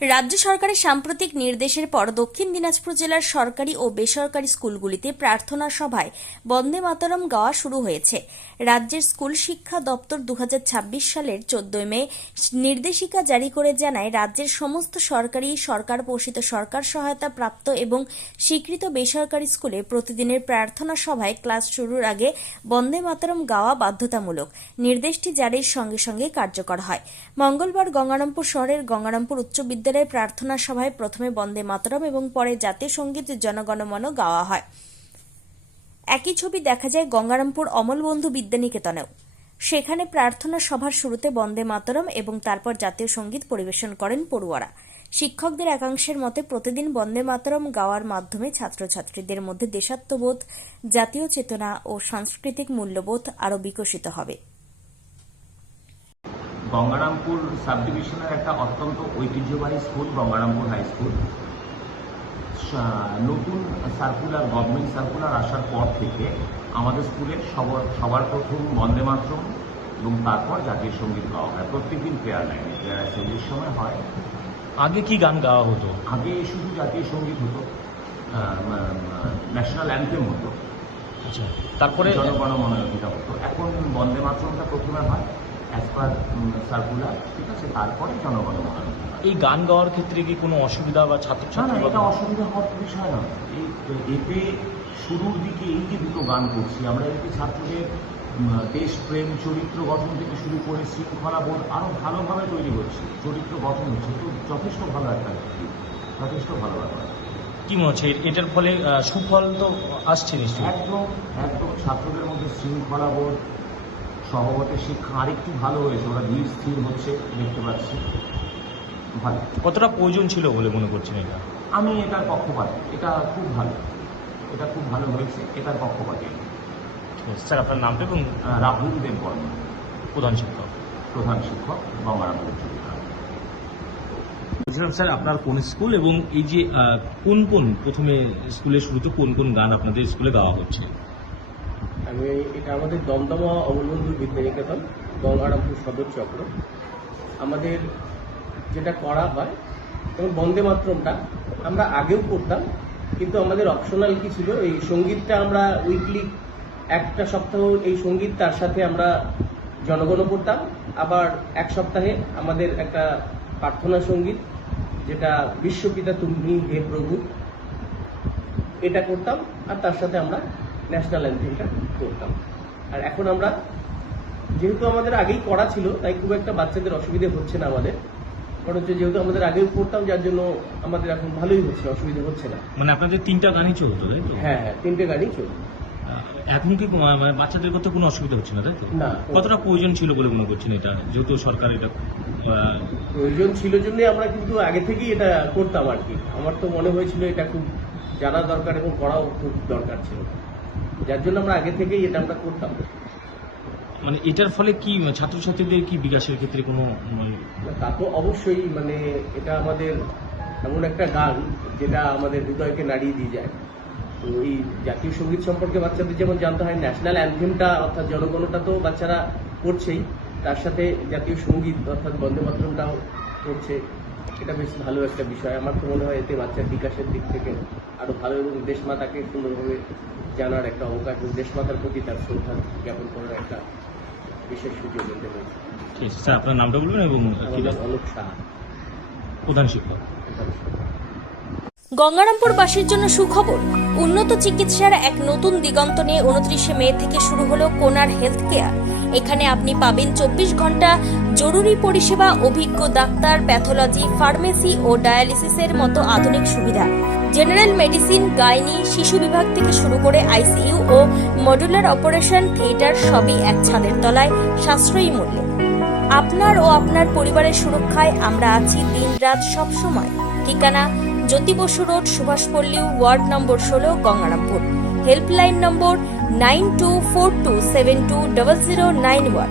রাজ্য সরকারের সাম্প্রতিক নির্দেশের পর দক্ষিণ দিনাজপুর জেলার সরকারি ও বেসরকারি স্কুলগুলিতে প্রার্থনা সভায় বন্দে মাতরম গাওয়া শুরু হয়েছে। রাজ্যের স্কুল শিক্ষা দপ্তর 2026 সালের 14 মে নির্দেশিকা জারি করে জানায়, রাজ্যের সমস্ত সরকারি, সরকার পোষিত, সরকার সহায়তা প্রাপ্ত এবং স্বীকৃত বেসরকারি স্কুলে প্রতিদিনের প্রার্থনা সভায় ক্লাস শুরুর আগে বন্দে মাতরম গাওয়া বাধ্যতামূলক। নির্দেশটি জারির সঙ্গে সঙ্গে কার্যকর হয়। মঙ্গলবার গঙ্গারামপুর শহরের গঙ্গারামপুর উচ্চ বিদ্যালয়ে প্রার্থনা সভায় প্রথমে বন্দে মাতরম এবং পরে জাতীয় সঙ্গীত জনগণমন গাওয়া হয়। একই ছবি দেখা যায় গঙ্গারামপুর অমল বন্ধু বিদ্যানিকেতনেও। সেখানে প্রার্থনা সভার শুরুতে বন্দে মাতরম এবং তারপর জাতীয় সঙ্গীত পরিবেশন করেন পড়ুয়ারা। শিক্ষকদের একাংশের মতে, প্রতিদিন বন্দে মাতরম গাওয়ার মাধ্যমে ছাত্রছাত্রীদের মধ্যে দেশাত্মবোধ, জাতীয় চেতনা ও সাংস্কৃতিক মূল্যবোধ আরও বিকশিত হবে। গঙ্গারামপুর সাব ডিভিশনের একটা অত্যন্ত ঐতিহ্যবাহী স্কুল গঙ্গারামপুর হাই স্কুল। নতুন সার্কুলার, গভর্নমেন্ট সার্কুলার আসার পর থেকে আমাদের স্কুলের সবার প্রথম বন্দে মাতরম এবং তারপর জাতীয় সঙ্গীত গাওয়া হয় প্রত্যেকদিন প্রেয়ার লাইনে। প্রেয়ার অ্যাসেম্বলির সময় হয়। আগে কি গান গাওয়া হতো? আগে শুধু জাতীয় সঙ্গীত হতো, ন্যাশনাল অ্যান্থেম হতো, আচ্ছা, তারপরে জনগণমন এটা হতো। এখন বন্দে মাতরমটা প্রথমে হয় অ্যাজ পার সার্কুলার, ঠিক আছে, তারপরে জনগণমন। এই গান গাওয়ার ক্ষেত্রে কি কোনো অসুবিধা বা না, ছাত্রছাত্রী এটা অসুবিধা হওয়ার বিষয় নয়। এতে শুরুর দিকে এই যে দুটো গান করছি আমরা, এতে ছাত্রদের দেশপ্রেম, চরিত্র গঠন থেকে শুরু করে শৃঙ্খলাবোধ আরও ভালোভাবে তৈরি হচ্ছে, চরিত্র গঠন হচ্ছে। তো যথেষ্ট ভালো একটা দিক, যথেষ্ট ভালো ব্যাপার। কি মনে হচ্ছে এটার ফলে সুফল তো আসছে নিশ্চয়ই? একদম একদম ছাত্রদের মধ্যে শৃঙ্খলাবোধ, স্বভাবতের শিক্ষা আরেকটু ভালো হয়েছে, ওরা ধীর স্থির হচ্ছে দেখতে পাচ্ছি। ভালো। কতটা প্রয়োজন ছিল বলে মনে করছেন এটা? আমি এটার পক্ষপাতী। এটা খুব ভালো, এটা খুব ভালো হয়েছে, এটার পক্ষপাতী। স্যার, আপনার নামটা এবং রাহুল দেব বর্মা, প্রধান শিক্ষক গঙ্গারামপুর উচ্চ বিদ্যালয়। বলছিলাম স্যার, আপনার কোন স্কুল এবং এই যে কোন কোন প্রথমে স্কুলের শুরুতে কোন কোন গান আপনাদের স্কুলে গাওয়া হচ্ছে? এটা আমাদের দমদমা অমলবন্ধু বিদ্যানিকেতন, গঙ্গারামপুর সদর চক্র। আমাদের যেটা করা হয়, এবং বন্দে মাতরমটা আমরা আগেও করতাম, কিন্তু আমাদের অপশনাল কি ছিল, এই সঙ্গীতটা আমরা উইকলি একটা সপ্তাহ এই সঙ্গীত, তার সাথে আমরা জনগণ করতাম। আবার এক সপ্তাহে আমাদের একটা প্রার্থনা সঙ্গীত, যেটা বিশ্বপিতা তুমি হে প্রভু, এটা করতাম। আর তার সাথে আমরা ন্যাশনাল অ্যান্থেমটা করতাম। আর এখন আমরা, যেহেতু আমাদের আগেই করা ছিল, তাই খুব একটা বাচ্চাদের অসুবিধে হচ্ছে না আমাদের, বরঞ্চ যেহেতু আমাদের আগেও করতাম, যার জন্য আমাদের এখন ভালোই হচ্ছে, অসুবিধা হচ্ছে না। মানে আপনাদের 3টা গানই চলতো, তাই তো? হ্যাঁ, 3টে গানই চলতো। এখন কি বাচ্চাদের করতে কোনো অসুবিধা হচ্ছে না, তাই তো? না। কতটা প্রয়োজন ছিল বলে মনে করছেন এটা, যেহেতু সরকার এটা প্রয়োজন ছিল জন্যই আমরা কিন্তু আগে থেকেই এটা করতাম আর কি। আমার তো মনে হয়েছিল এটা খুব জানা দরকার এবং করাও খুব দরকার ছিল, যার জন্য আমরা আগে থেকেই এটা আমরা করতাম। মানে এটার ফলে কি ছাত্রছাত্রীদের কি বিকাশের ক্ষেত্রে কোনো তা তো অবশ্যই, এটা আমাদের এমন একটা গান যেটা আমাদের হৃদয়কে নাড়িয়ে দিয়ে যায়। তো এই জাতীয় সঙ্গীত সম্পর্কে বাচ্চাদের যেমন জানতে হয়, ন্যাশনাল অ্যান্থেমটা অর্থাৎ জনগণটা তো বাচ্চারা করছেই, তার সাথে জাতীয় সঙ্গীত অর্থাৎ বন্দে মাতরমটাও করছে। এটা বেশ ভালো একটা বিষয়। আমার তো মনে হয় এতে বাচ্চার বিকাশের দিক থেকে আরো ভালো, এবং দেশমাতাকে সুন্দরভাবে জানার একটা অবকাশ, এবং দেশমাতার প্রতি তার শ্রদ্ধা জ্ঞাপন করার একটা বিশেষ সুযোগ এতে হয়েছে। ঠিক আছে স্যার, আপনার নামটা বলবেন এবং অলোক সাহা, প্রধান শিক্ষক। গঙ্গারামপুরবাসীর জন্য সুখবর, উন্নত চিকিৎসার এক নতুন দিগন্ত নিয়ে 29 মে থেকে শুরু হলো কোনার হেলথ কেয়ার। এখানে আপনি পাবেন 24 ঘন্টা জরুরি পরিষেবা, অভিজ্ঞ ডাক্তার, প্যাথোলজি, ফার্মেসি ও ডায়ালিসিসের মতো আধুনিক সুবিধা, জেনারেল মেডিসিন, গাইনি, শিশু বিভাগ থেকে শুরু করে আইসিইউ ও মডুলার অপারেশন থিয়েটার, সবই এক ছাদের তলায় সাশ্রয়ী মূল্যে। আপনার ও আপনার পরিবারের সুরক্ষায় আমরা আছি দিনরাত সবসময়। ঠিকানা Jyoti Basu road, Subhashpally, ward number 16, Gangarampur. Helpline number 9242720091।